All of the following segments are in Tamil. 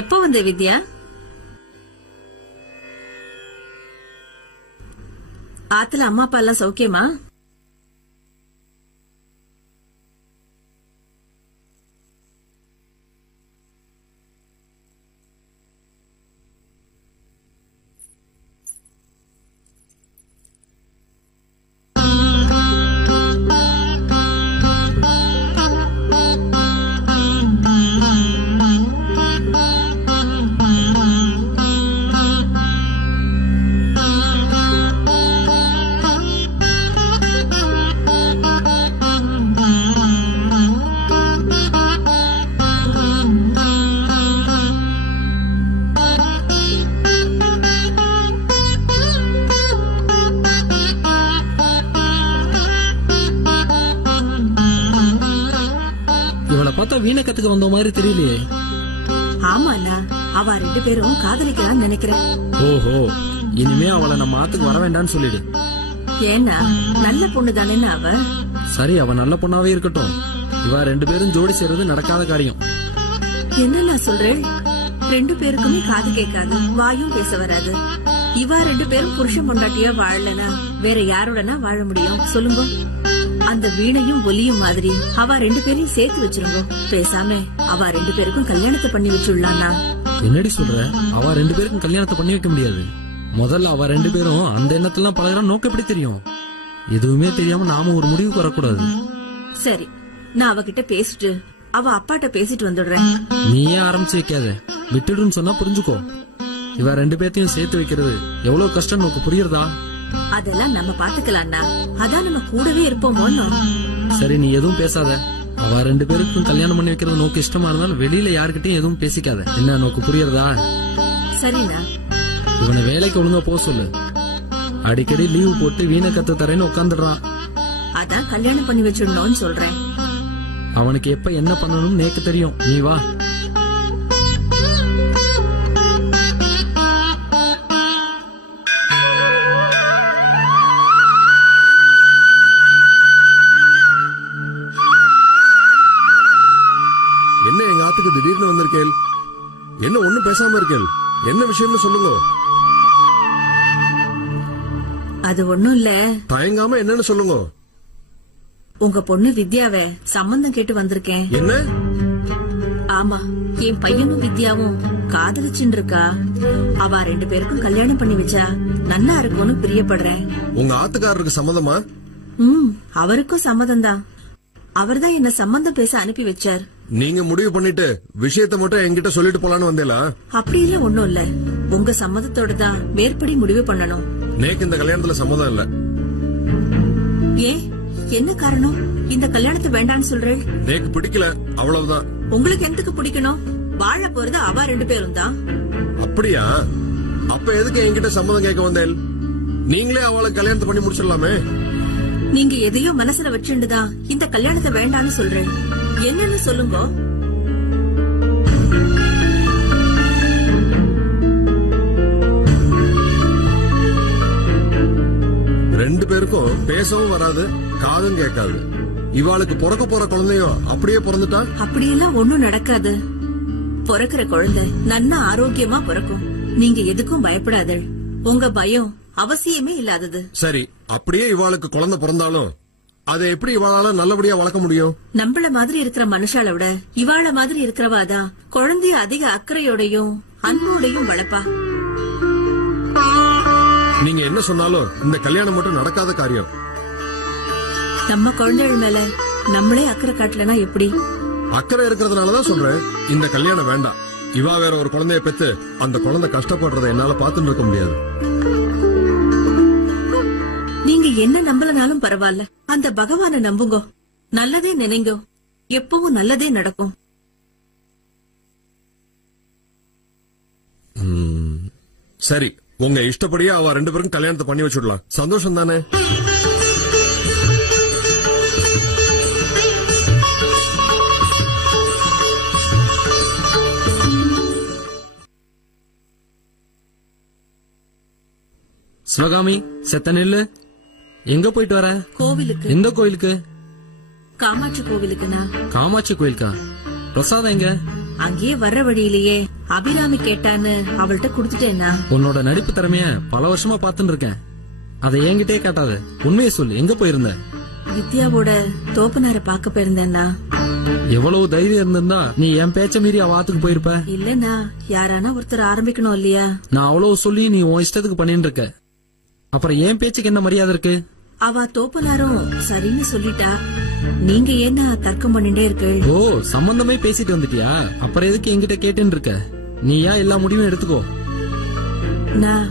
எப்ப வந்த வித்யா? ஆத்துல அம்மா அப்பா எல்லாம் சௌக்கியமா? வீணக்கத்துக்கு வந்த மாதிரி தெரியலையே. ஆமா, அவ ரெண்டு பேரும் காதலிக்கலாம்னு நினைக்கிறேன். ஓஹோ, இனிமே அவளை நம்ம ஆத்துக்கு வர வேண்டாம்னு சொல்லிடு. ஏன்னா நல்ல பொண்ணு தானே அவ. சரி, அவ நல்ல பொண்ணாவே இருக்கட்டும். இவ ரெண்டு பேரும் ஜோடி சேர்றது நடக்காத காரியம். என்ன நான் சொல்றேன், ரெண்டு பேருக்குமே காது கேட்காது, வாயும் பேச வராது. இவ ரெண்டு பேரும் புருஷன் பொண்டாட்டியா வாழலனா வேற யாரோடனா வாழ முடியும் சொல்லுங்க? அந்த வீணையும் ஒலியும் மாதிரி அவ ரெண்டு பேரையும் சேர்த்து வச்சிருங்க. பேசாம அவ ரெண்டு பேருக்கும் கல்யாணத்தை பண்ணி வச்சுடலாம்னா. என்னடி சொல்ற? அவ ரெண்டு பேருக்கும் கல்யாணத்தை பண்ணி வைக்க முடியாது. முதல்ல அவ ரெண்டு பேரும் அந்த எண்ணத்தெல்லாம் பழகிற நோக்கம் எப்படி தெரியும்? எதுவுமே தெரியாம நாம ஒரு முடிவுக்கு வரக்கூடாது. சரி, நான் அவகிட்ட பேசிட்டு அவ அப்பாட்ட பேசிட்டு வந்துடுறேன். நீயே ஆரம்பிச்சு வைக்காத, விட்டுடுன்னு சொன்னா புரிஞ்சுக்கோ. இவ ரெண்டு பேர்த்தையும் சேர்த்து வைக்கிறது எவ்வளவு கஷ்டம் நோக்கு புரியுறதா? அதெல்லாம் நம்ம பாத்துக்கலாம்னா, அதான் நம்ம கூடவே இருப்போமோ. சரி, நீ எதுவும் பேசாத. அவ ரெண்டு பேருக்கும் கல்யாணம் பண்ணி வைக்கிறது நோக்கு இஷ்டமா இருந்தாலும் வெளியில யாருக்கிட்டையும் எதுவும் பேசிக்காத. என்ன நோக்கு புரியுறதா? சரிண்ணா. இவனை வேலைக்கு ஒழுங்கா போக சொல்லு. அடிக்கடி லீவு போட்டு வீணை கத்து தரேன்னு உட்காந்துடுறான். அதான் கல்யாணம் பண்ணி வச்சிடணும்னு சொல்றேன். அவனுக்கு எப்ப என்ன பண்ணணும் நேக்கு தெரியும். நீ வா. என்ன எங்க ஆத்துக்கு திடீர்னு வந்திருக்கேள்? என்ன ஒண்ணும் பேசாம இருக்கேள்? என்ன விஷயம்னு சொல்லுங்க. அது ஒண்ணும் இல்ல. தயங்காம என்னன்னு சொல்லுங்க. உங்க பொண்ணு வித்யாவை சம்பந்தம் கேட்டு வந்திருக்கேன். என்ன? ஆமா, என் பையனும் வித்யாவும் காதலிச்சுன்னு இருக்கா. அவ ரெண்டு பேருக்கும் கல்யாணம் பண்ணி வச்சா நல்லா இருக்கும்னு பிரியப்படுறேன். உங்க ஆத்துக்காரருக்கு சம்மதமா? அவருக்கும் சம்மதம் தான். அவர்தான் என்ன சம்பந்தம் பேச அனுப்பி வச்சார். நீங்க முடிவு பண்ணிட்டு விஷயத்த மட்டும் என்கிட்ட சொல்லிட்டு போலான்னு வந்தேலா? அப்படி இல்ல, ஒண்ணும் இல்ல. உங்க சம்மதத்தோட தான் மேற்படி முடிவு பண்ணணும். நேக்கு இந்த கல்யாணத்துல சம்மதம் இல்ல. ஏன், என்ன காரணம்? இந்த கல்யாணத்தை வேண்டான்னு சொல்றேன். நேக்கு பிடிக்கல, அவ்வளவுதான். உங்களுக்கு எதுக்கு பிடிக்கணும்? வாழ போறது அவ ரெண்டு பேரும் தான். அப்படியா? அப்ப எதுக்கு என்கிட்ட சம்மதம் கேட்க வந்தேன்? நீங்களே அவளுக்கு கல்யாணத்தை பண்ணி முடிச்சிடலாமே. நீங்க எதையோ மனசுல வச்சுண்டுதான் இந்த கல்யாணத்தை வேண்டான்னு சொல்றேன். என்னன்னு சொல்லுங்க. ரெண்டு பேருக்கும் பேசவும் வராது, காதும் கேட்காது. இவாளுக்கு பிறக்க போற குழந்தையோ அப்படியே பிறந்துட்டா? அப்படியெல்லாம் ஒண்ணும் நடக்காது. பிறக்கிற குழந்தை நன்னா ஆரோக்கியமா பிறக்கும். நீங்க எதுக்கும் பயப்படாத. உங்க பயம் அவசியமே இல்லாதது. சரி, அப்படியே இவாளுக்கு குழந்தை பிறந்தாலும் அதை எப்படி இவாளால நல்லபடியா வளர்க்க முடியும்? நம்மள மாதிரி இருக்கிற மனுஷால விட இவாள மாதிரி இருக்கிறவாதான் குழந்தைய அதிக அக்கறையோடையும் அன்போடையும் வளர்ப்பா. நீங்க என்ன சொன்னாலும் இந்த கல்யாணம் மட்டும் நடக்காத காரியம். நம்ம குழந்தைகள் மேல நம்மளே அக்கறை காட்டலனா எப்படி? அக்கறை இருக்கிறதுனாலதான் சொல்றேன், இந்த கல்யாணம் வேண்டாம். இவா வேற ஒரு குழந்தைய பெத்து அந்த குழந்தை கஷ்டப்படுறத என்னால பாத்துட்டு இருக்க முடியாது. நீங்க என்ன நம்பலனாலும் பரவாயில்ல, அந்த பகவானை நம்புங்க. நல்லதே நினைங்க, எப்பவும் நல்லதே நடக்கும். சரி, உங்க இஷ்டப்படியே அவ ரெண்டு பேருக்கும் கல்யாணத்தை பண்ணி வச்சுடலாம். சந்தோஷம் தானே? சிவகாமி, செத்த நெல்லு, எங்க போயிட்டு வர? கோவிலுக்கு. எந்த கோயிலுக்கு? காமாட்சி கோவிலுக்குண்ணா. காமாட்சி கோயிலுக்கா? பிரசாதம் எங்க? அங்கேயே வர்ற வழியிலேயே அபிராமி கேட்டான்னு அவள்கிட்ட குடுத்துட்டேன்னா. உன்னோட நடிப்பு திறமைய பல வருஷமா பாத்துட்டு இருக்கேன். அதை என்கிட்டயே கேட்டாத, உண்மையை சொல்லு, எங்க போயிருந்த? வித்யாவோட தோப்பனார பாக்க போயிருந்தேன்னா. எவ்வளவு தைரியம் இருந்திருந்தா நீ என் பேச்ச மீறி அவ ஆத்துக்கு போயிருப்ப. இல்லன்னா யாரானா ஒருத்தர் ஆரம்பிக்கணும் இல்லையா? நான் அவ்வளவு சொல்லி நீ உன் இஷ்டத்துக்கு பண்ணிட்டு இருக்க. அப்புறம் என் பேச்சுக்கு என்ன மரியாதை இருக்கு? அவ தோப்பனாரும் சரின்னு சொல்லிட்டா. நீங்க ஏன்னா தர்க்கம் பண்ணிட்டே இருக்கு? ஓ, சம்பந்தமே பேசிட்டு வந்துட்டியா? அப்புறம் எதுக்கு என்கிட்ட கேட்டுன்னு இருக்க? நீயா எல்லா முடிவும் எடுத்துக்கோ. நான்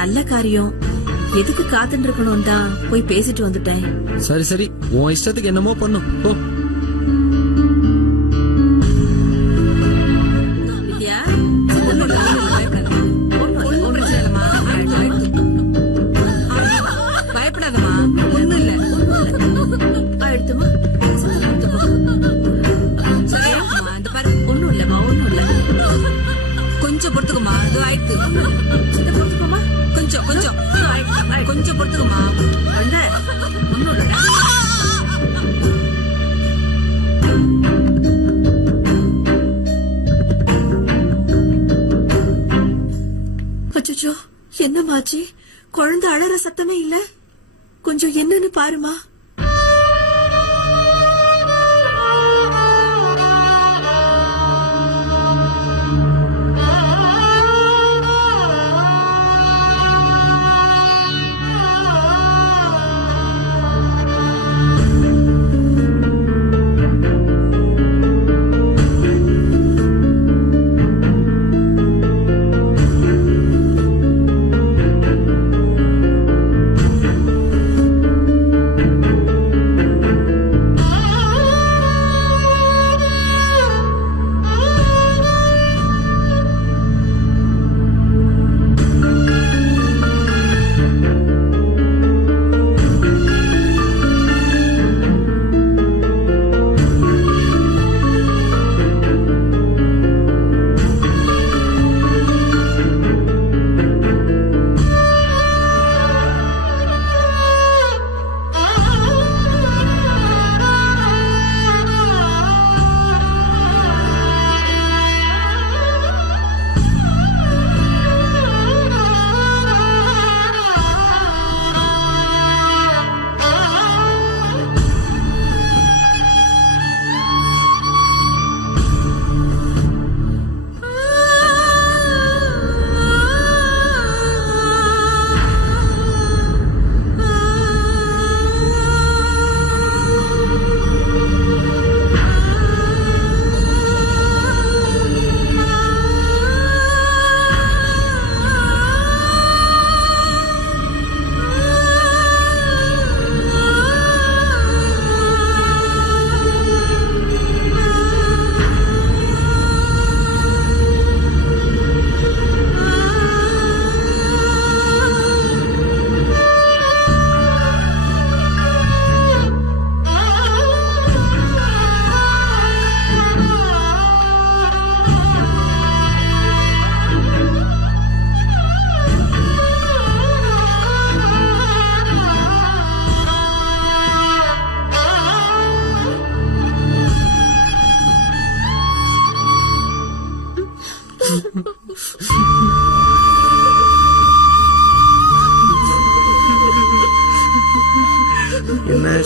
நல்ல காரியம் எதுக்கு காத்துட்டு இருக்கணும் தான் போய் பேசிட்டு வந்துட்டேன். சரி சரி, உன் இஷ்டத்துக்கு என்னமோ பண்ணு போ. பயப்படாதமா, ஒண்ணும் இல்ல. எடுத்துமா, சரியா? இந்த பாரு, ஒண்ணும் இல்லமா, ஒண்ணும் இல்ல. கொஞ்சம் பொறுத்துக்குமா, அது ஆயிடுத்து. பொறுத்துக்கோமா, கொஞ்சம் கொஞ்சம் கொஞ்சம் பொறுத்துக்குமா. ஒண்ணும் இல்ல. அச்சோ, என்னமாச்சு? குழந்தை அழற சத்தமே இல்ல. கொஞ்சம் என்னன்னு பாருமா.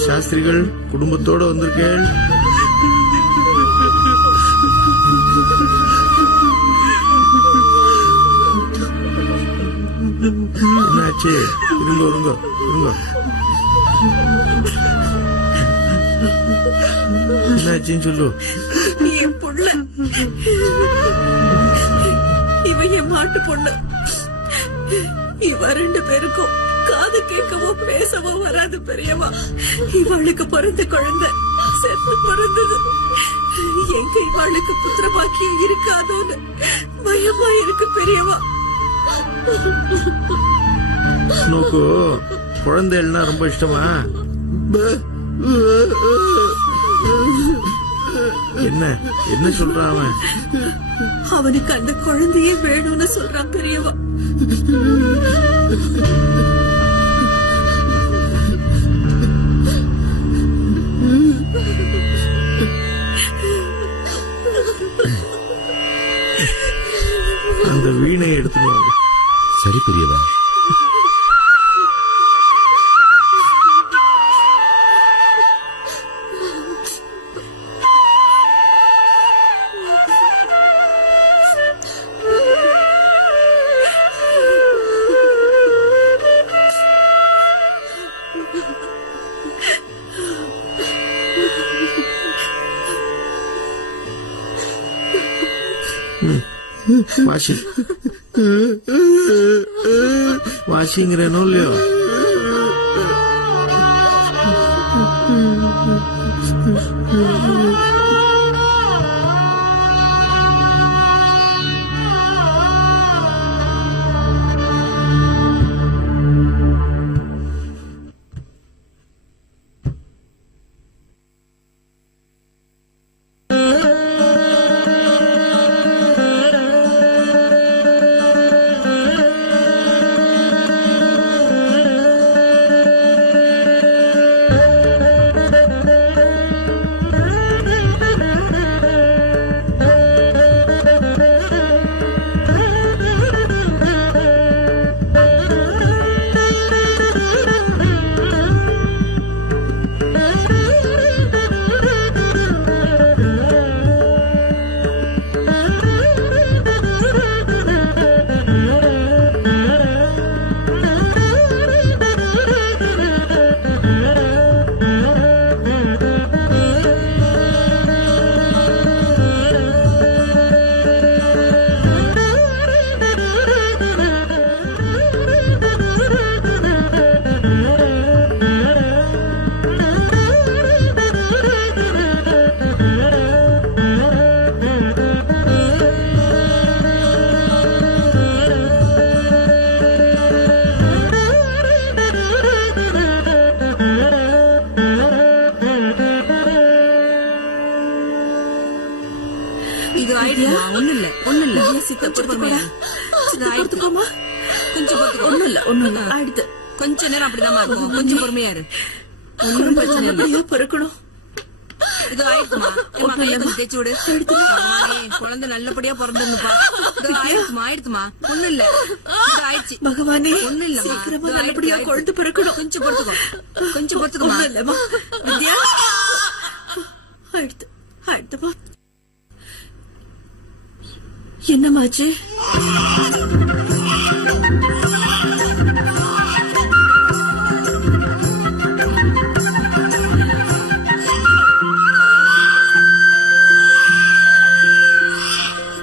சாஸ்திரிகள் குடும்பத்தோட வந்திருக்கேள். என்னாச்சு? இருங்க. என்னாச்சுன்னு சொல்லு. என் புள்ள இவ என் மாட்டு பொண்ணு. இவ 2 பேருக்கும் காது கேட்கவோ பேசவோ வராது பெரியவா. இவளுக்கு பிறந்த குழந்தை செத்து பிறந்தது. எங்க இவளுக்கு புத்திரபாக்கியம் இருக்காதோன்னு பயமா இருக்கு பெரியவா. உனக்கு குழந்தைன்னா ரொம்ப இஷ்டமா? என்ன சொல்றான் அவன்? அவனுக்கு அந்த குழந்தையே வேணும்னு சொல்றான் பெரியவா. அந்த வீணை எடுத்துட்டு சரி பெரியவா. வாசிங்கிறனோ இல்லையோ? கொஞ்ச நேரம் அப்படிதான் இருக்கும். கொஞ்சம் பொறுமையா இரு. ஒன்னும் பிரச்சனை இல்ல. பிறக்கணும். இது ஆயிடுச்சுமா. தேய்ச்சி விடு. குழந்தை நல்லபடியா பிறந்துருப்பா. ஆயிடுச்சுமா. ஒண்ணும் இல்ல. ஆயிடுச்சு பகவானே. ஒண்ணும் இல்ல. சீக்கிரமா நல்லபடியா குழந்தை பிறக்கணும். கொஞ்சம் பொறுத்துக்கோ. இல்லம்மா வித்யா. ஆயிடுத்துமா. என்னமாச்சு?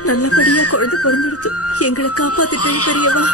நல்லபடியா குழந்தை பிறந்துடுச்சு. எங்களை காப்பாத்திட்டேன் பெரியவா.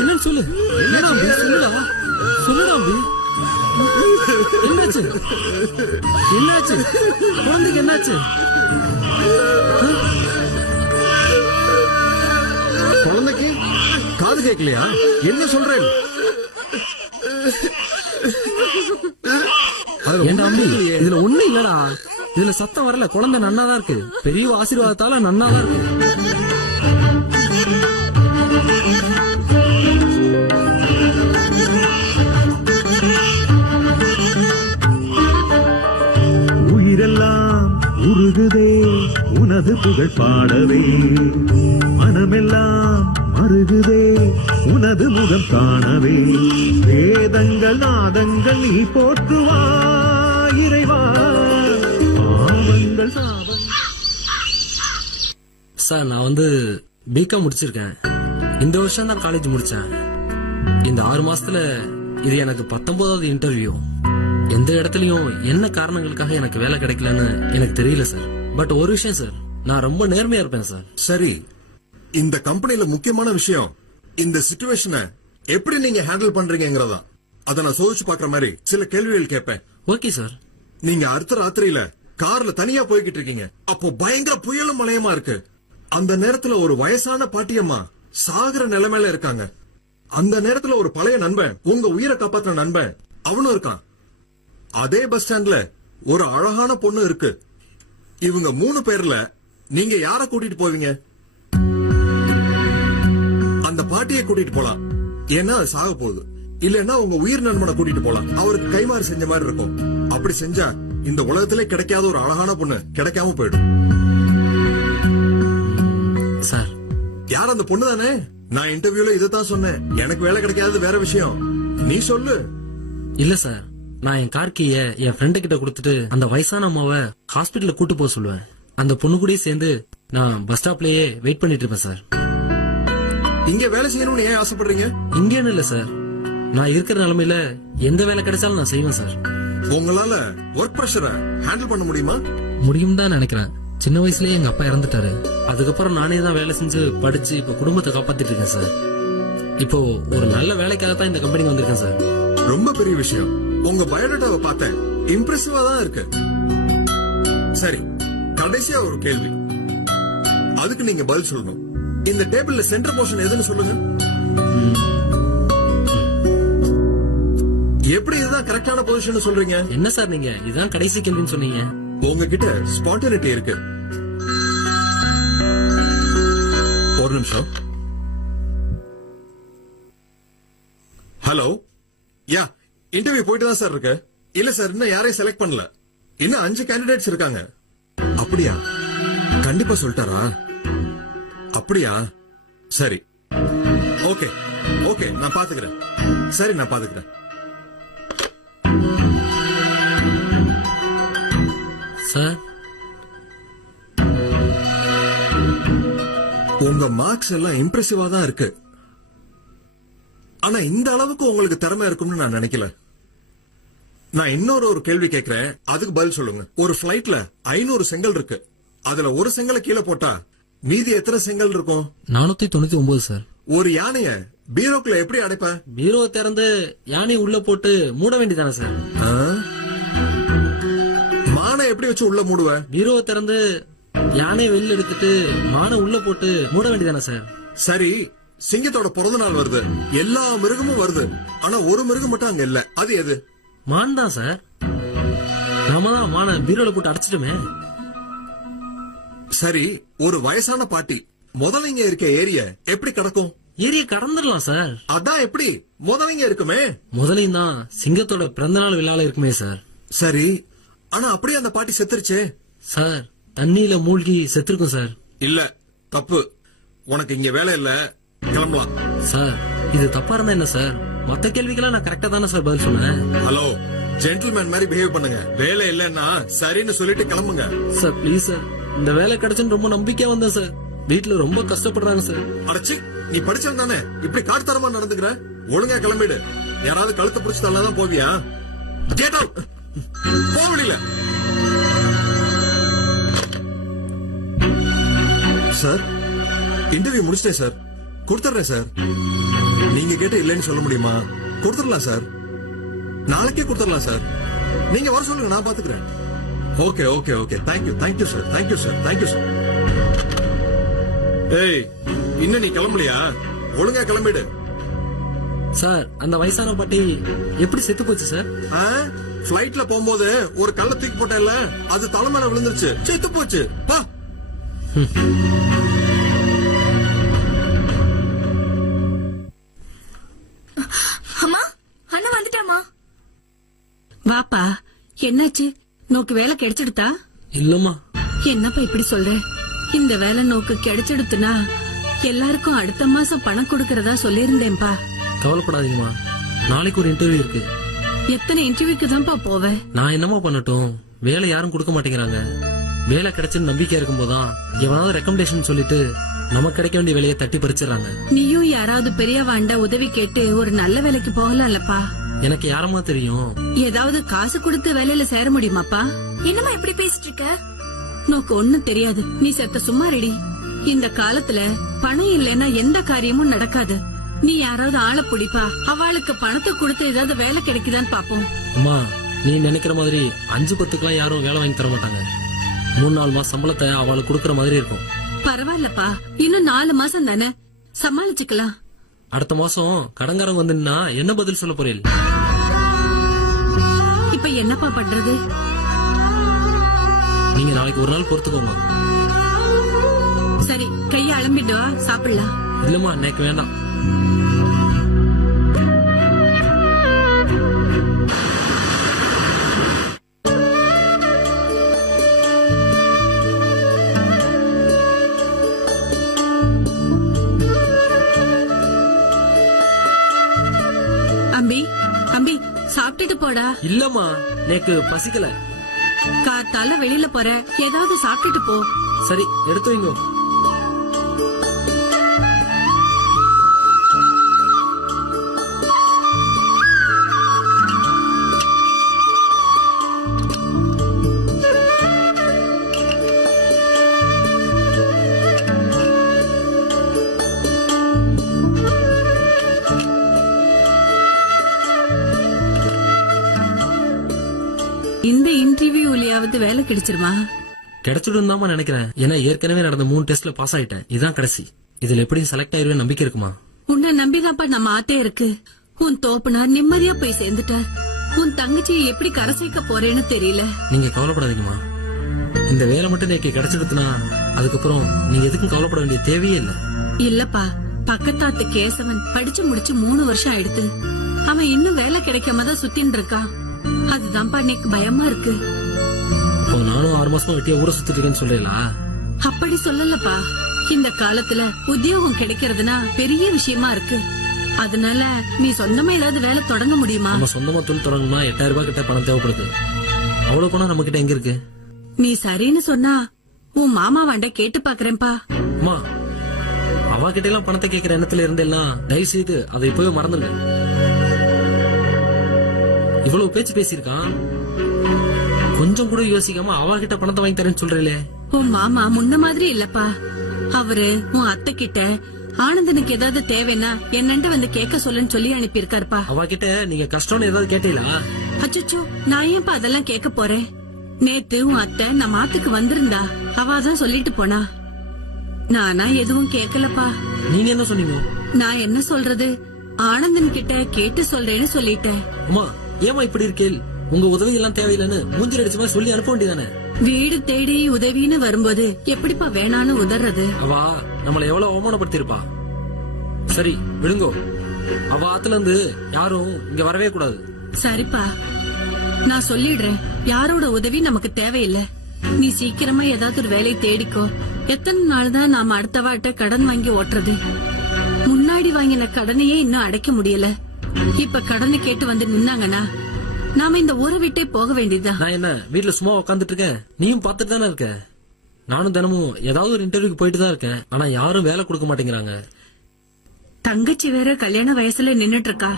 என்னன்னு சொல்லு. என்னடா அம்பி, சொல்லுடா அம்பி. என்னாச்சு? குழந்தைக்கு என்னாச்சு? குழந்தைக்கு காது கேட்கலையா? என்ன சொல்றேன்? ஏண்டா அம்பி, இதுல ஒண்ணு இல்லடா. இதுல சத்தம் வரல. குழந்தை நன்னாதான் இருக்கு. பெரிய ஆசீர்வாதத்தால நன்னாதான் இருக்கு. உயிரெல்லாம் உருகுதே உனது புகழ் பாடவே, மனமெல்லாம் மருகுதே உனது முகம் காணவே, வேதங்கள் நாதங்கள் நீ போற்றுவாய் இறைவா, பாவங்கள் சாபங்கள். சார், நான் பிகாம் முடிச்சிருக்கேன். இந்த வருஷம் தான் காலேஜ் முடிச்சேன். இந்த 6 மாசத்துல இது எனக்கு 19வது இன்டர்வியூ. எந்த இடத்துலயும் என்ன காரணங்களுக்காக எனக்கு வேலை கிடைக்கலன்னு எனக்கு தெரியல சார். பட் ஒரு விஷயம் சார், நான் ரொம்ப நேர்மையா இருப்பேன் சார். சரி, இந்த கம்பெனில முக்கியமான விஷயம் இந்த சிச்சுவேஷனை எப்படி நீங்க ஹேண்டில் பண்றீங்கிறதா. அத நான் சோதிச்சு பாக்குற மாதிரி சில கேள்விகள் கேட்பேன். Okay sir. நீங்க அடுத்த ராத்திரியில கார்ல தனியா போய்கிட்டு இருக்கீங்க. அப்போ பயங்கர புயலும் மழையுமா இருக்கு. அந்த நேரத்துல ஒரு வயசான பாட்டியம்மா சாகுற நிலைமையில இருக்காங்க. அந்த நேரத்துல ஒரு பழைய நண்பன், உங்க உயிரை காப்பாற்ற நண்பன், அவனும் இருக்கான். அதே பஸ் ஸ்டாண்ட்ல ஒரு அழகான பொண்ணு இருக்கு. இவங்க 3 பேர்ல நீங்க யார கூட்டிட்டு போவீங்க? அந்த பாட்டியை கூட்டிட்டு போலாம், ஏன்னா அது சாக போகுது. இல்லன்னா உங்க உயிர் நண்பனை கூட்டிட்டு போலாம், அவருக்கு கைமாறு செஞ்ச மாதிரி இருக்கும். அப்படி செஞ்சா இந்த உலகத்திலே கிடைக்காத ஒரு அழகான பொண்ணு கிடைக்காம போயிடும். சார், யார் அந்த பொண்ணு தானே? நான் இன்டர்வியூல இதுதான் சொன்னேன். எனக்கு வேலை கிடைக்காதது வேற விஷயம். நீ சொல்லு. இல்ல சார், நான் என் கார் கீய என் ஃப்ரெண்டு கிட்ட கொடுத்துட்டு அந்த வயசான அம்மாவை ஹாஸ்பிட்டல்ல கூட்டு போக சொல்லுவேன். அந்த பொண்ணு கூட சேர்ந்து நான் பஸ் ஸ்டாப்லயே வெயிட் பண்ணிட்டு இருப்பேன் சார். இங்க வேலை செய்யணும்னு ஏன் ஆசைப்படுறீங்க? இங்கேன்னு இல்ல சார், நான் இருக்கிற நிலைமையில எந்த வேலை கிடைச்சாலும் நான் செய்வேன் சார். உங்களால ஒர்க் பிரஷரை ஹேண்டில் பண்ண முடியுமா? முடியும் தான் நினைக்கிறேன். சின்ன வயசுலயே எங்க அப்பா இறந்துட்டாரு. அதுக்கப்புறம் நானே தான் வேலை செஞ்சு படிச்சு இப்ப குடும்பத்தை காப்பாத்திட்டு இருக்கேன் சார். இப்போ ஒரு நல்ல வேலைக்காக தான் இந்த கம்பெனிக்கு வந்திருக்கேன் சார். ரொம்ப பெரிய விஷயம். உங்க பயோடேட்டாவை பார்த்தேன், இம்ப்ரெசிவா தான் இருக்கு. சரி, கடைசியா ஒரு கேள்வி, அதுக்கு நீங்க பதில் சொல்லணும். இந்த டேபிள்ல சென்டர் போர்ஷன் எதுன்னு சொல்லுங்க. எப்படி இதுதான் கரெக்டான பொசிஷன் சொல்றீங்க? என்ன சார் நீங்க இதுதான் கடைசி கேள்வின்னு சொன்னீங்க. உங்ககிட்ட ஸ்பான்டனிட்டி இருக்கு. ஒரு நிமிஷம். ஹலோ, யா, இன்டர்வியூ போயிட்டு தான் சார் இருக்கு. இல்ல சார், இன்னும் யாரையும் செலக்ட் பண்ணல. இன்னும் 5 கேண்டிடேட்ஸ் இருக்காங்க. அப்படியா? கண்டிப்பா சொல்லிட்டாரா? அப்படியா? சரி, ஓகே ஓகே, நான் பாத்துக்கிறேன். சரி, நான் பாத்துக்கிறேன். சார், உங்க மார்க்ஸ் எல்லாம் இம்ப்ரெசிவா தான் இருக்கு. ஆனா இந்த அளவுக்கு உங்களுக்கு திறமை இருக்கும்னு நான் நினைக்கல. நான் இன்னொரு கேள்வி கேட்கிறேன், அதுக்கு பதில் சொல்லுங்க. ஒரு பிளைட்ல 500 செங்கல் இருக்கு. அதுல ஒரு செங்கலை கீழே போட்டா மீதி எத்தனை செங்கல் இருக்கும்? 499 சார். ஒரு யானைய பீரோக்குள்ள எப்படி அடைப்ப? பீரோவை திறந்து யானை உள்ள போட்டு மூட வேண்டியதானே சார்? மானை எப்படி வச்சு உள்ள மூடுவ? பீரோவை திறந்து யானை வெளில எடுத்துட்டு மானை உள்ள போட்டு மூட வேண்டியதானே சார்? சரி, சிங்கத்தோட பிறந்த நாள் வருது, எல்லா மிருகமும் வருது, ஆனா ஒரு மிருகம் மட்டும் அங்க இல்ல. அது எது? மான் தான் சார். நாம தான் மானை பீரோல போட்டு அடைச்சிட்டுமே. சரி, ஒரு வயசான பாட்டி முதலைங்க இருக்க ஏரிய எப்படி கடக்கும்? ஏரிய கடந்துடலாம் சார். அதான் எப்படி? முதலைங்க இருக்குமே. முதலையும் தான் சிங்கத்தோட பிறந்தநாள் விழால இருக்குமே சார். சரி, ஆனா அப்படியே அந்த பாட்டி செத்துருச்சு சார். தண்ணியில மூழ்கி செத்துருக்கும் சார். இல்ல, தப்பு. உனக்கு இங்க வேலை இல்ல, கிளம்பலாம். சார், இது தப்பா இருந்தா என்ன சார்? மத்த கேள்விக்கெல்லாம் நான் கரெக்டா தானே சார் பதில் சொன்னேன். ஹலோ, ஜென்டில்மேன் மாதிரி பிஹேவ் பண்ணுங்க. வேலை இல்லன்னா சரின்னு சொல்லிட்டு கிளம்புங்க. சார் ப்ளீஸ் சார், இந்த வேலை கிடைச்சுன்னு ரொம்ப நம்பிக்கையா வந்தேன் சார். வீட்டுல ரொம்ப கஷ்டப்படுறாங்க சார். அடச்சி, நீ படிச்சவன் தானே, இப்படி காட்டுத்தரமா நடந்துக்கிற? ஒழுங்கா கிளம்பிடு. யாராவது கழுத்தை பிடிச்சு தள்ளதான் போவியா? Get out. போவடில. சார், இன்டர்வியூ முடிச்சிட்டேன் சார். கொடுத்துறேன் சார். நீங்க கேட்டு இல்லைன்னு சொல்ல முடியுமா? கொடுத்துடலாம் சார், நாளைக்கே கொடுத்துடலாம் சார். நீங்க வர சொல்லுங்க, நான் பாத்துக்கிறேன். Okay okay okay, thank you sir, thank you sir. ஏய், இன்னும் நீ கிளம்பலையா? ஒழுங்கா கிளம்பிடு சார். அந்த வயசான பாட்டி எப்படி செத்து போச்சு சார்? பிளைட்ல போகும்போது ஒரு கல்ல தூக்கி போட்டேன்ல, அது தலைமையில விழுந்துருச்சு, செத்து போச்சு. பா. அம்மா, அண்ணன் வந்துட்டாமா? வாப்பா, என்னாச்சு? நோக்கு வேலை கிடைச்சிடுதா? இல்லம்மா. என்னப்பா இப்படி சொல்ற? இந்த வேலை நோக்கு கிடைச்சிடுத்துனா எல்லாருக்கும் அடுத்த மாசம் பணம் கொடுக்கறதா சொல்லியிருந்தேன்பா. கவலைப்படாதீங்கம்மா, நாளைக்கு ஒரு இன்டர்வியூ இருக்கு. எத்தனை இன்டர்வியூக்கு தான்ப்பா போவேன்? நான் என்னமா பண்ணட்டும், வேலை யாரும் கொடுக்க மாட்டேங்கிறாங்க. வேலை கிடைச்சுன்னு நம்பிக்கை இருக்கும்போதுதான் எவனாவது ரெக்கமெண்டேஷன் சொல்லிட்டு நமக்கு கிடைக்க வேண்டிய வேலையை தட்டி பறிச்சிடறாங்க. நீயும் யாராவது பெரியவாண்ட உதவி கேட்டு ஒரு நல்ல வேலைக்கு போகலாம்லப்பா. எனக்கு யாரமா தெரியும்? ஏதாவது காசு கொடுத்து வேலையில சேர முடியுமாப்பா? என்னமா இப்படி பேசிட்டு இருக்க? நோக்கு ஒண்ணும் தெரியாது, நீ செத்த சும்மா ரெடி. இந்த காலத்துல பணம் இல்லைன்னா எந்த காரியமும் நடக்காது. நீ யாராவது ஆளை பிடிப்பா, அவளுக்கு பணத்தை கொடுத்து ஏதாவது வேலை கிடைக்குதான்னு பாப்போம். அம்மா, நீ நினைக்கிற மாதிரி 5-10க்குலாம் யாரும் வேலை வாங்கி தர மாட்டாங்க. 3-4 மாசம் சம்பளத்தை அவளுக்கு கொடுக்கற மாதிரி இருக்கும். பரவாயில்லப்பா, இன்னும் 4 மாசம் தானே, சமாளிச்சுக்கலாம். அடுத்த மாசம் கடன்காரங்க வந்துன்னா என்ன பதில் சொல்ல போறீங்க? இப்ப என்னப்பா பண்றது? நீங்க நாளைக்கு ஒரு நாள் பொறுத்துக்கோங்க. சரி, கைய அலம்பிட்டு வா, சாப்பிடலாம். இல்லம்மா, எனக்கு வேண்டாம். அம்பி, சாப்பிட்டுட்டு போடா. இல்லம்மா, எனக்கு பசிக்கல. காத்தால வெளியில போற, ஏதாவது சாப்பிட்டுட்டு போ. சரி, எடுத்து வைங்க. இந்த இன்டர்வியூலயாவது வேலை கிடைச்சிருமா? கிடைச்சிடும் தான் நினைக்கிறேன். ஏன்னா ஏற்கனவே நடந்த 3 டெஸ்ட்ல பாஸ் ஆயிட்டேன். இதான் கடைசி. இதுல எப்படி செலக்ட் ஆயிருவேன் நம்பிக்கை இருக்குமா? உன்னை நம்பிதாப்பா நம்ம ஆத்தே இருக்கு. உன் தோப்புனார் நிம்மதியா போய் சேர்ந்துட்டார். உன் தங்கச்சியை எப்படி கரை சேர்க்க போறேன்னு தெரியல. நீங்க கவலைப்படாதீங்கம்மா. இந்த வேலை மட்டும் எனக்கு கிடைச்சிடுதுன்னா அதுக்கப்புறம் நீங்க எதுக்கும் கவலைப்பட வேண்டிய தேவையே இல்ல. இல்லப்பா, பக்கத்தாத்து கேசவன் படிச்சு முடிச்சு 3 வருஷம் ஆயிடுத்து. அவன் இன்னும் வேலை கிடைக்காம தான் சுத்தின்னு இருக்கான். அதுதான்ப்பா எனக்கு பயமா இருக்கு. நானும் 6 மாசமா வெட்டியா ஊரை சுத்திட்டு இருக்கேன்னு சொல்றீங்களா? அப்படி சொல்லலப்பா. இந்த காலத்துல உத்தியோகம் கிடைக்கிறதுனா பெரிய விஷயமா இருக்கு. அதனால நீ சொந்தமா ஏதாவது வேலை தொடங்க முடியுமா? நம்ம சொந்தமா தொழில் தொடங்கணும்னா 8000 ரூபாய் கிட்ட பணம் தேவைப்படுது. அவ்வளவு பணம் நம்ம கிட்ட எங்க இருக்கு? நீ சரின்னு சொன்னா உன் மாமா வாண்ட கேட்டு பாக்குறேன்பா. அம்மா, அவ கிட்ட எல்லாம் பணத்தை கேட்கிற எண்ணத்துல இருந்தெல்லாம் தயவு செய்து அதை இப்பவே மறந்துடுங்க. இவ்வளவு பேச்சு பேசியிருக்கான், கொஞ்சம் கூட யோசிக்காம அவகிட்ட பணத்தை வாங்கி தரேன்னு சொல்றீங்களே. உன் மாமா முன்ன மாதிரி இல்லப்பா. அவரு உன் அத்தை கிட்ட ஆனந்தனுக்கு ஏதாவது தேவைன்னா என்னண்ட வந்து கேட்க சொல்லுன்னு சொல்லி அனுப்பியிருக்காருப்பா. அவகிட்ட நீங்க கஷ்டம்னு ஏதாவது கேட்டீங்களா? அச்சோ, நான் ஏன்பா அதெல்லாம் கேட்க போறேன்? நேத்து உன் அத்தை நம்ம ஆத்துக்கு வந்திருந்தா, அவாதான் சொல்லிட்டு போனா. நானா எதுவும் கேட்கலப்பா. நீங்க என்ன சொன்னீங்க? நான் என்ன சொல்றது, ஆனந்தன் கிட்ட கேட்டு சொல்றேன்னு சொல்லிட்டேன். அம்மா, ஏமா இப்படி இருக்கேள்? உங்க உதவி எல்லாம் தேவையில்லைன்னு மூஞ்சில் அடிச்ச மாதிரி சொல்லி அனுப்ப வேண்டியதானே? வீடு தேடி உதவின்னு வரும்போது எப்படிப்பா வேணான்னு உதறது? அவா நம்மள எவ்வளவு அவமானப்படுத்திருப்பா. சரி விடுங்கோ. அவ ஆத்துல இருந்து யாரும் இங்க வரவே கூடாது. சரிப்பா, நான் சொல்லிடுறேன். யாரோட உதவி நமக்கு தேவையில்லை. நீ சீக்கிரமா ஏதாவது ஒரு வேலையை தேடிக்கோ. எத்தனை நாள் தான் நாம அடுத்தவாட்ட கடன் வாங்கி ஓட்டுறது? முன்னாடி வாங்கின கடனையே இன்னும் அடைக்க முடியல. இப்ப கடனை கேட்டு வந்து நின்னாங்கன்னா நாம இந்த ஊரை விட்டே போக வேண்டியதுதான். நான் என்ன வீட்டுல சும்மா உட்காந்துட்டு இருக்கேன்? நீயும் பாத்துட்டு தானே இருக்க. நானும் தினமும் ஏதாவது ஒரு இன்டர்வியூக்கு போயிட்டு தான் இருக்கேன். ஆனா யாரும் வேலை கொடுக்க மாட்டேங்கிறாங்க. தங்கச்சி வேற கல்யாண வயசுல நின்னுட்டு இருக்கா.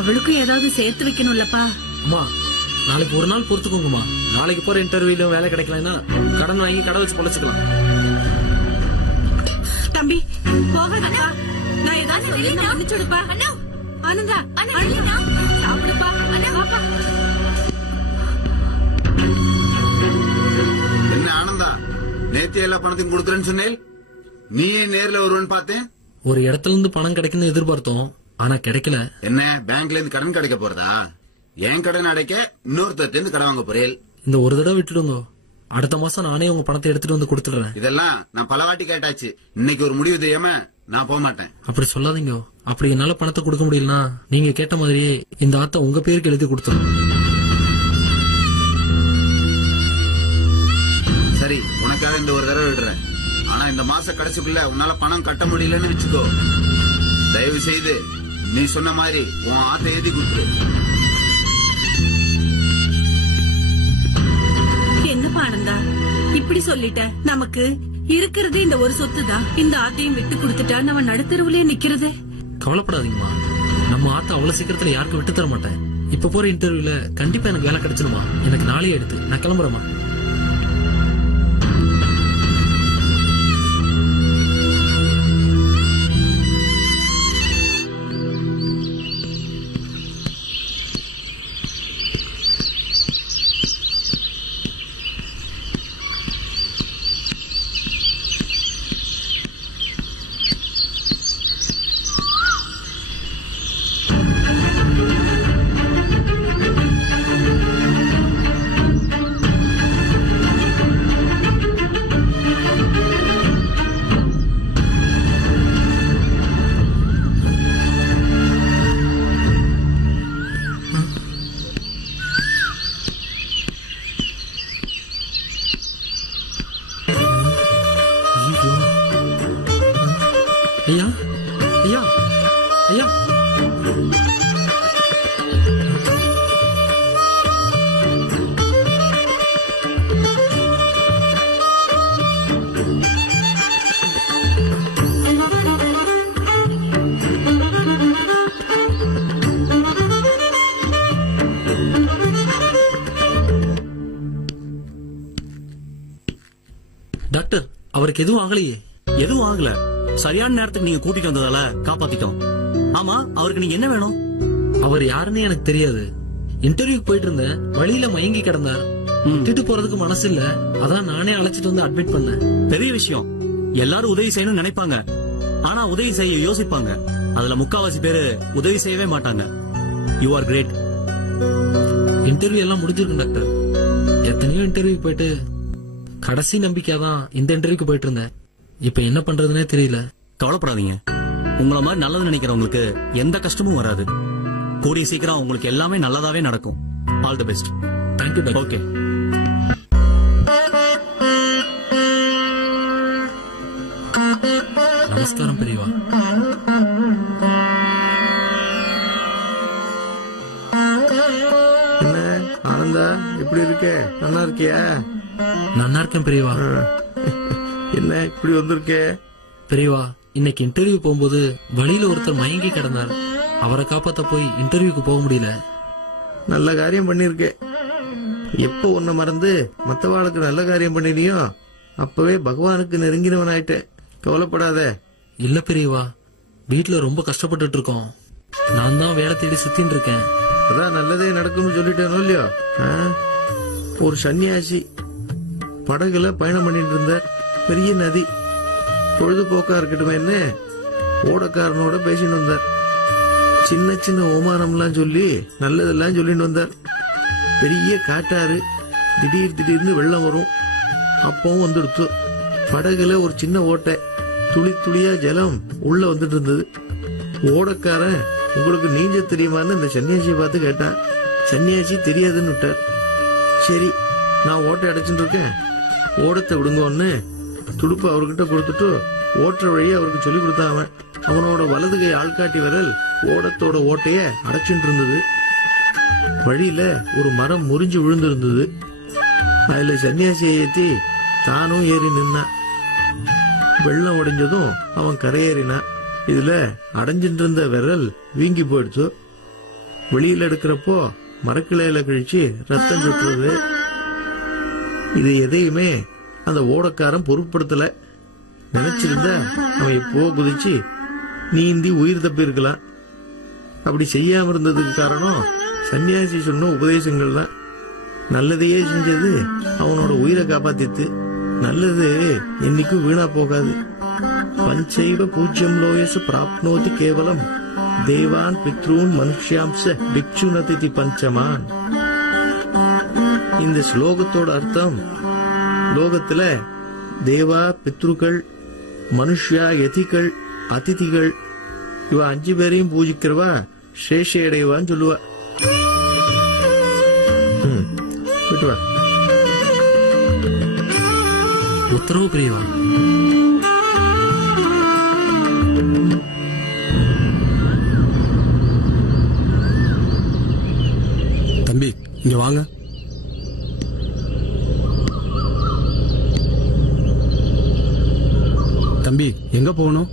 அவளுக்கும் ஏதாவது சேர்த்து வைக்கணும்லப்பா. அம்மா, நாளைக்கு ஒரு நாள் பொறுத்துக்கோங்கம்மா. நாளைக்கு போற இன்டர்வியூல வேலை கிடைக்கலன்னா கடன் வாங்கி கடை வச்சு பொழைச்சுக்கலாம். தம்பி போகாதக்கா. நான் ஏதாவது வெளியே அனுப்பிச்சுடுப்பா. ஆனந்தா சாப்பிடுப்பா. என்ன ஆனந்தா, நேற்று எல்லா பணத்தையும் கொடுக்குறேன்னு சொன்னேன், நீ ஏன் நேர்ல வருவன்னு பார்த்தேன். ஒரு இடத்துல இருந்து பணம் கிடைக்குன்னு எதிர்பார்த்தோம், ஆனா கிடைக்கல. என்ன பேங்க்ல இருந்து கடன் கிடைக்க போறதா? என் கடன் அடைக்க இன்னொருத்தர் இருந்து கடன் வாங்க போறேன். இந்த ஒரு தடவை விட்டுடுங்க, அடுத்த மாசம் நானே உங்க பணத்தை எடுத்துட்டு வந்து கொடுத்துடுறேன். இதெல்லாம் நான் பல வாட்டி கேட்டாச்சு, இன்னைக்கு ஒரு முடிவு தெரியாம நான் போக மாட்டேன். அப்படி சொல்லாதீங்க. அப்படி என்னால பணத்தை கொடுக்க முடியலன்னா நீங்க கேட்ட மாதிரியே இந்த ஆத்த உங்க பேருக்கு எழுதி கொடுத்துரும். சரி, உனக்காக இந்த ஒரு தடவை விடுறேன். ஆனா இந்த மாச கடைசிக்குள்ள உன்னால பணம் கட்ட முடியலன்னு வச்சுக்கோ, தயவு செய்து நீ சொன்ன மாதிரி உன் ஆத்த எழுதி கொடுத்துரு. என்னப்பா ஆனந்தா இப்படி சொல்லிட்ட? நமக்கு இருக்கிறது இந்த ஒரு சொத்து தான். இந்த ஆத்தையும் விட்டு கொடுத்துட்டா நம்ம நடுத்தருவுலயே நிக்கிறது. கவலைப்படாதீங்கம்மா, நம்ம ஆத்த அவ்வளவு சீக்கிரத்துல யாருக்கும் விட்டு தர மாட்டேன். இப்ப போற இன்டர்வியூல கண்டிப்பா எனக்கு வேலை கிடைச்சிடுமா? எனக்கு நாளையே எடுத்து நான் கிளம்புறேம்மா. ஐயா ஐயா ஐயா, டாக்டர் அவருக்கு எதுவும் ஆகலையே? எதுவும் ஆகல. சரியான நேரத்துக்கு நீங்க கூட்டிட்டு வந்ததால காப்பாத்திட்டோம். ஆமா, அவருக்கு நீங்க என்ன வேணும்? அவர் யாருன்னு எனக்கு தெரியாது. இன்டர்வியூக்கு போயிட்டு இருந்தேன், வழியில மயங்கி கிடந்தார். விட்டுட்டு போறதுக்கு மனசு இல்ல, அதான் நானே அழைச்சிட்டு வந்து அட்மிட் பண்ணேன். பெரிய விஷயம். எல்லாரும் உதவி செய்யணும்னு நினைப்பாங்க, ஆனா உதவி செய்ய யோசிப்பாங்க. அதுல முக்காவாசி பேரு உதவி செய்யவே மாட்டாங்க. You are great. இன்டர்வியூ எல்லாம் முடிஞ்சிருக்கு டாக்டர். எத்தனையோ இன்டர்வியூ போயிட்டு கடைசி நம்பிக்கையாதான் இந்த இன்டர்வியூக்கு போயிட்டு இருந்தேன். இப்ப என்ன பண்றதுன்னே தெரியல. கவலைப்படாதீங்க. உங்களை மாதிரி நல்லது நினைக்கிறவங்களுக்கு எந்த கஷ்டமும் வராது. கூடிய சீக்கிரம் உங்களுக்கு எல்லாமே நல்லதாவே நடக்கும். All the best. Thank you doctor. Okay. நமஸ்காரம் பெரியவா. என்ன ஆனந்தா, எப்படி இருக்க? நல்லா இருக்கியா? நல்லா இருக்கேன் பெரியவா. என்ன இப்படி வந்திருக்க? பெரியவா, இன்னைக்கு இன்டர்வியூ போகும்போது வழியில ஒருத்தர் மயங்கி கிடந்தார். அவரை காப்பாத்த போய் இன்டர்வியூக்கு போக முடியல. நல்ல காரியம் பண்ணிருக்க. எப்ப உன்னை மறந்து மத்தவாளுக்கு நல்ல காரியம் பண்ணினியோ அப்பவே பகவானுக்கு நெருங்கினவன் ஆயிட்ட. கவலைப்படாத. இல்ல பெரியவா, வீட்டுல ரொம்ப கஷ்டப்பட்டுட்டு இருக்கோம். நான் தான் வேலை தேடி சுத்தின்னு இருக்கேன். அதான் நல்லதே நடக்கும்னு சொல்லிட்டேனோ இல்லையோ. ஒரு சன்னியாசி படகுல பயணம் பண்ணிட்டு இருந்த. பெரிய நதி, பொழுதுபோக்கா இருக்கட்டுமே ஓடக்காரனோட பேசிட்டு வந்தார். சின்ன சின்ன ஓமானம்லாம் சொல்லி நல்லதெல்லாம் சொல்லிட்டு வந்தார். பெரிய காட்டாறு, திடீர்னு வெள்ளம் வரும். அப்பவும் வந்துடுத்து. படகுல ஒரு சின்ன ஓட்டை, துளி துளியா ஜலம் உள்ள வந்துட்டு இருந்தது. ஓடக்காரன் உங்களுக்கு நீஞ்ச தெரியுமான்னு இந்த சன்னியாசியை பார்த்து கேட்டான். சன்னியாசி தெரியாதுன்னு விட்டார். சரி, நான் ஓட்டை அடைச்சுட்டு இருக்கேன், ஓடத்தை விடுங்கன்னு துடுப்பு அவர்கிட்ட கொடுத்துட்டு ஓட்டுற வழியை அவருக்கு சொல்லி கொடுத்தான். அவனோட வலது கை ஆள்காட்டி விரல் ஓடத்தோட ஓட்டைய அடைச்சுட்டு இருந்தது. வழியில ஒரு மரம் முறிஞ்சு விழுந்திருந்தது. அதுல சன்னியாசியை ஏத்தி தானும் ஏறி நின்னான். வெள்ளம் உடைஞ்சதும் அவன் கரையேறினான். இதுல அடைஞ்சிட்டு இருந்த விரல் வீங்கி போயிடுச்சு. வெளியில எடுக்கிறப்போ மரக்கிளையில கழிச்சு ரத்தம் சொட்டுறது. இது எதையுமே அந்த ஓடக்காரன் பொருட்படுத்தல. நினைச்சிருந்தா அவன் இப்போ குதிச்சு நீந்தி உயிர் தப்பி இருக்கலாம். அப்படி செய்யாம இருந்ததுக்கு காரணம் சன்னியாசி சொன்ன உபதேசங்கள் தான். நல்லதையே செஞ்சது அவனோட உயிரை காப்பாத்தித்து. நல்லது என்னைக்கும் வீணா போகாது. பஞ்சைவ பூஜ்யம் லோயசு பிராப்னோதி கேவலம் தேவான் பித்ரூன் மனுஷ்யாம்ச பிக்ஷுனதி பஞ்சமான். இந்த ஸ்லோகத்தோட அர்த்தம், லோகத்துல தேவா, பித்ருக்கள், மனுஷ்யா, யதிகள், அதிதிகள் இவ 5 பேரையும் பூஜிக்கிறவா சேஷ அடைவான்னு சொல்லுவா. விட்டுவா. உத்தரவு பிரியவா. தம்பி இங்க வாங்க. தம்பி எங்க போகணும்?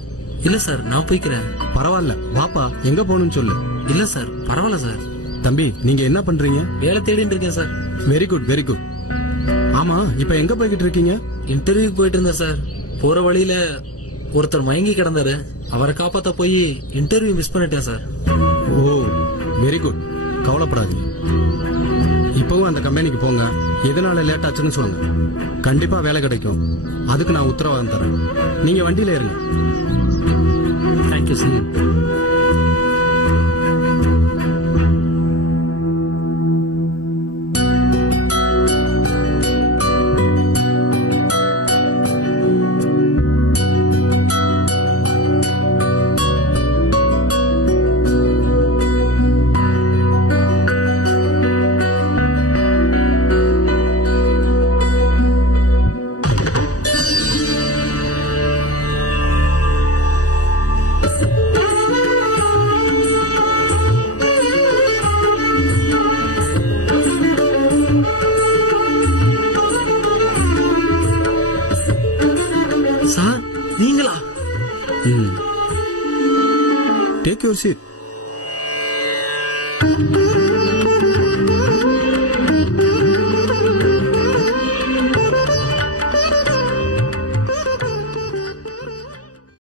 இல்ல சார், நான் போய்க்கிறேன். பரவாயில்ல வாப்பா, எங்க போகணும்னு சொல்லு. இல்ல சார், பரவாயில்ல சார். தம்பி நீங்க என்ன பண்றீங்க? வேலை தேடிட்டு இருக்கேன் sir. Very good very good. ஆமா, இப்ப எங்க போய்கிட்டு இருக்கீங்க? இன்டர்வியூ போயிட்டு இருந்தேன் சார். போற வழியில ஒருத்தர் மயங்கி கிடந்தாரு. அவரை காப்பாத்த போய் இன்டர்வியூ மிஸ் பண்ணிட்டேன் சார். ஓ வெரி குட். கவலைப்படாதீங்க. இப்பவும் அந்த கம்பெனிக்கு போங்க. எதனால லேட் ஆச்சுன்னு சொல்லுங்க. கண்டிப்பா வேலை கிடைக்கும். அதுக்கு நான் உத்தரவாதம் தரேன். நீங்க வண்டியில ஏறுங்க. Thank you sir. Take your seat.